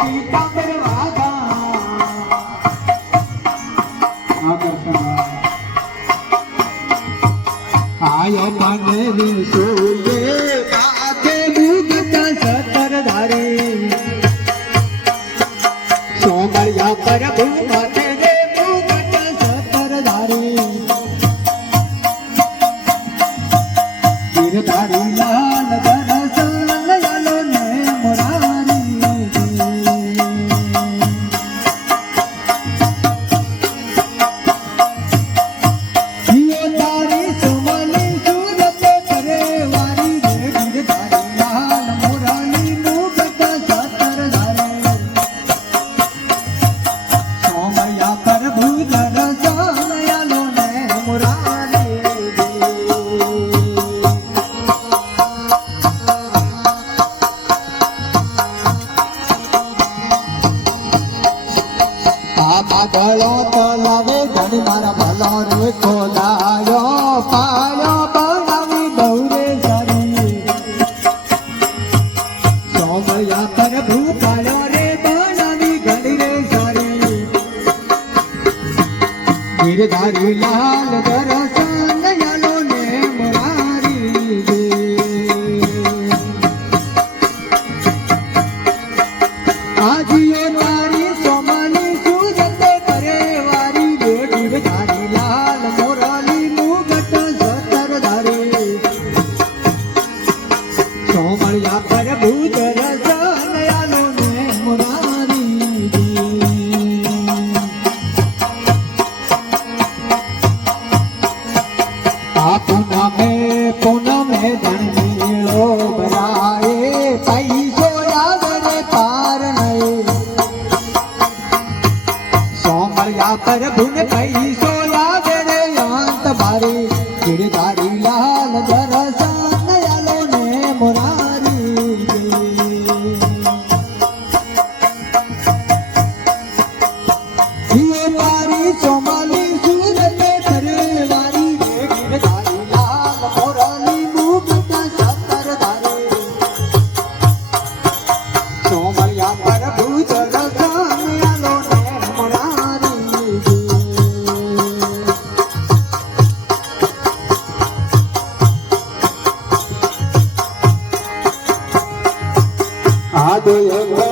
પિતા பாண்டவி தோல் આગળો તો લાવે ધણી મારા ભલો રે ખોલાયો, પાયો બનાવી ગૌરે જરી. સોમયા પ્રભુ પાયો રે બનાવી ઘડી રે જરી. ગીરધારી લાલ દરસન પ્રભુને પૈસો લાવે રે અંત મારી. ગિરધારી લાલ દરસ দোলনা